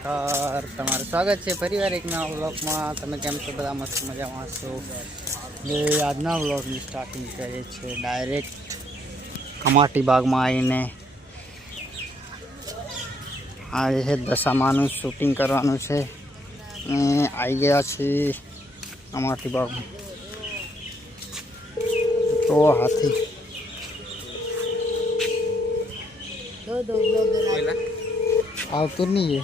નમસ્કાર, તમારું સ્વાગત છે ફરીવાર એક નવા વ્લોગમાં। તમે કેમ છો? બધા મસ્ત મજામાં છો? જે આજના વ્લોગની સ્ટાર્ટિંગ કરીએ છીએ ડાયરેક્ટ કમાટી બાગમાં આવીને। આ છે દશામાનું શૂટિંગ કરવાનું છે અને આવી ગયા છીએ કમાટી બાગમાં। તો હાથી આવતું નહીં है।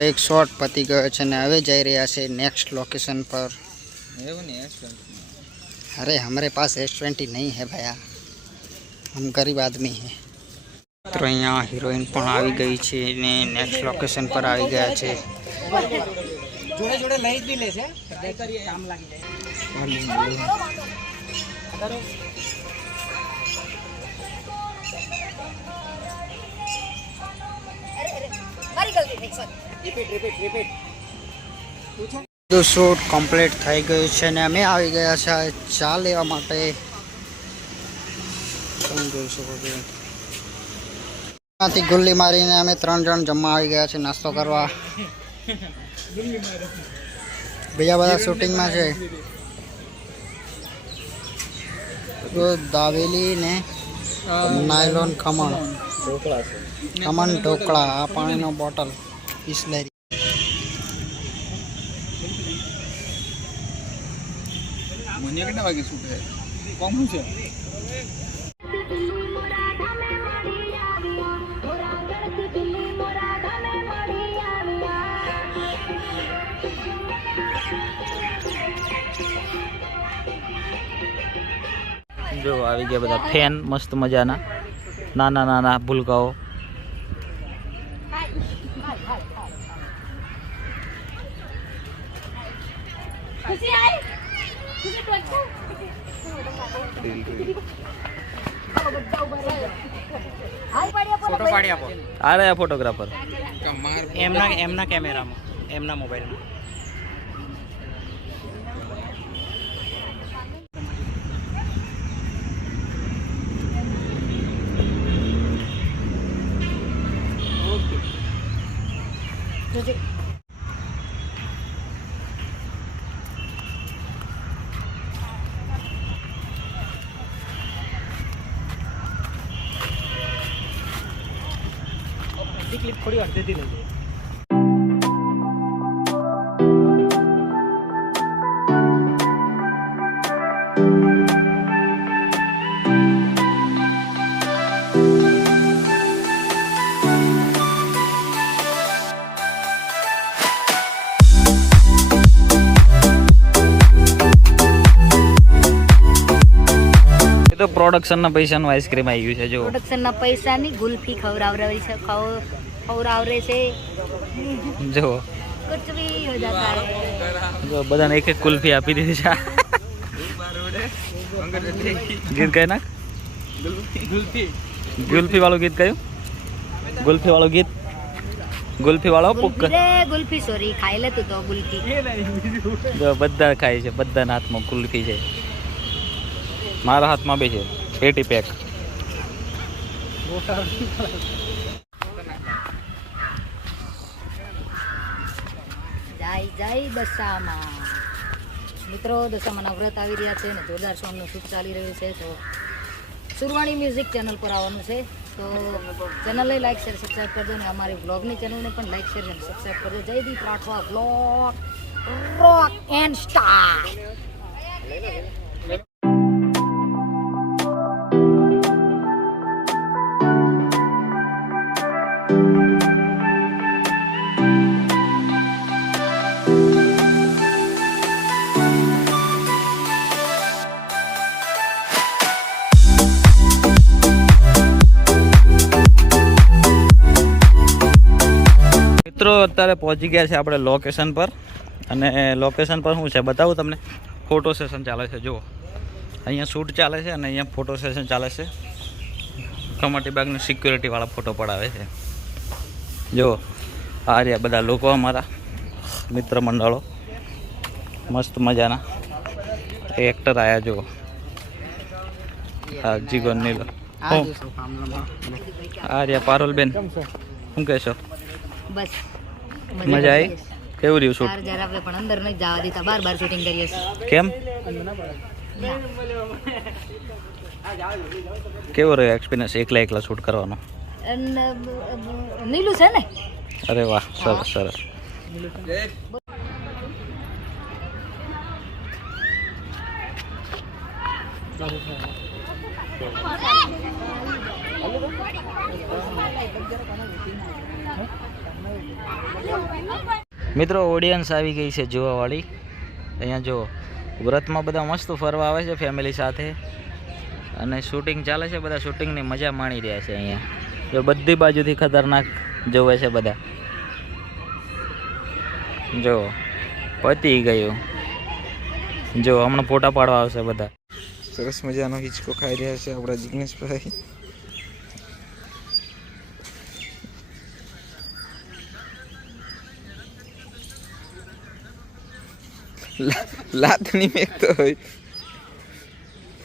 एक शॉट पति गयो છે ને હવે જઈ રહ્યા છે नेक्स्ट लोकेशन पर। अरे हमारे पास S20 नहीं है भैया, हम गरीब आदमी हैं। तो यहाँ हीरोइन पण આવી ગઈ છે ને નેક્સ્ટ લોકેશન પર આવી ગયા છે। જોડે જોડે લઈ જ બી લે છે, કામ લાગી જાય। તો શૂટ કમ્પ્લીટ થઈ ગયું છે ને અમે આવી ગયા છે ચા લેવા માટે। તમે જોઈ શકો છો ત્યાંથી ગુલ્લી મારીને અમે 3 જણ જમવા આવી ગયા છે નાસ્તો કરવા। બીજા બધા શૂટિંગમાં છે। તો દાવેલી ને નાયલોન ખમણ ખમણ ઢોકળા, આ પાણીનો બોટલ, બિસ્લેરી। મને કેટલા વાગે શૂટ છે? કોમ છે? जो આવી ગયા બધા ફેન મસ્ત મજાના, નાના નાના ભૂલકાઓ। ફોટો પાડી આપો। આ રહ્યા ફોટોગ્રાફર એમના કેમેરામાં, એમના મોબાઈલમાં। क्लिप थोड़ी हट देती नहीं। તો પ્રોડક્શનના પૈસાનું આઈસ્ક્રીમ આવી ગયું છે। જો પ્રોડક્શનના પૈસાની ગુલ્ફી ખવડાવરાવી છે, ખવડાવરે છે। જો कुछ भी हो जाता है। જો બધાને એક એક કુલ્ફી આપી દીધી છે। ગીત ગાય નાખ, ગુલ્ફી વાળું ગીત ગાયું, ગુલ્ફી વાળું ગીત, ગુલ્ફી વાળો પુક્કર ગુલ્ફી સોરી ખાઈ લે તું તો ગુલ્ફી। જો બધા ખાય છે, બધાના હાથમાં કુલ્ફી છે, મારા હાથમાં બી છે 80 પેક। જય દશામાં મિત્રો, દશામાના વ્રત આવી રહ્યા છે ને જોરદાર સોંગનું શૂટ ચાલી રહ્યું છે। તો સુરવાણી મ્યુઝિક ચેનલ પર આવવાનું છે, તો ચેનલને લાઈક શેર સબસ્ક્રાઈબ કરજો ને અમારી વ્લોગની ચેનલને પણ લાઈક શેર અને સબસ્ક્રાઈબ કરજો। Jaydeep Rathwa vlog rock and star. મિત્રો અત્યારે પહોંચી ગયા છે આપણે લોકેશન પર, અને લોકેશન પર શું છે બતાવું તમને। ફોટો સેશન ચાલે છે, જુઓ અહીંયા શૂટ ચાલે છે અને અહીંયા ફોટો સેશન ચાલે છે। કમાટી બાગની સિક્યુરિટી વાળા ફોટો પડાવે છે। જો આ રહ્યા બધા લોકો અમારા મિત્ર મંડળો મસ્ત મજાના એક્ટર આયા જો હા જીગર નીલો આ જોશો કામલામાં આ રહ્યા પારુલબેન શું કહેશો બસ મજા આવી કેવું રહ્યું શૂટ ચાર આપણે પણ અંદર નહીં જવા દેતા બાર શૂટિંગ કરીએ છીએ કેમ કેવો રહ્યો એક્સપિરિયન્સ એકલા શૂટ કરવાનો અને નીલું છે ને અરે વાહ સરસ સરસ મિત્રો ઓડિયન્સ આવી ગઈ છે જોવાવાળી અહીંયા જો વ્રતમાં બધા મસ્ત ફરવા આવે છે ફેમિલી સાથે અને શૂટિંગ ચાલે છે બધા શૂટિંગની મજા માણી રહ્યા છે અહીંયા જો બધી બાજુથી ખતરનાક જોવે છે બધા જો પતી ગયું જો હમણાં ફોટા પાડવા આવશે બધા સરસ મજાનો હિંચકો ખાઈ રહ્યા છે આપણા જિગ્નેશભાઈ લાત નહીં મેકતો હોય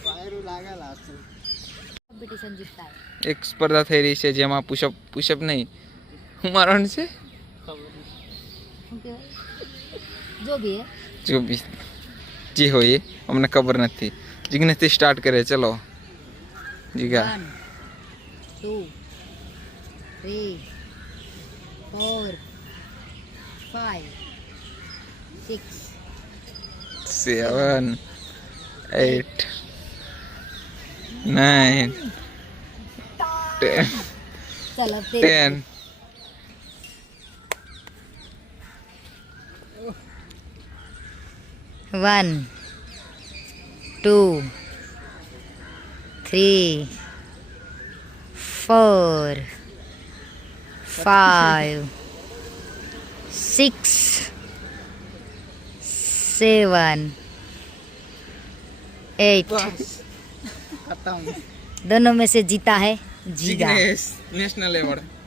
વાયરું લાગેલા છે કોમ્પિટિશન જીતતા है એક સ્પર્ધા થઈ રહી છે જેમાં પુશઅપ નહીં શું મારવાનું છે શું કહેવાય જો બી હે જો બી જે હોય એ અમને ખબર નથી જિગ્નેશથી સ્ટાર્ટ કરે ચલો જીગા 1 2 3 4 5 6 7 8 9 10 चल अब 10 1 2 3 4 5 6 7 8 ખતમ दोनों में से जीता है जीगा જિગ્નેશ નેશનલ એવોર્ડ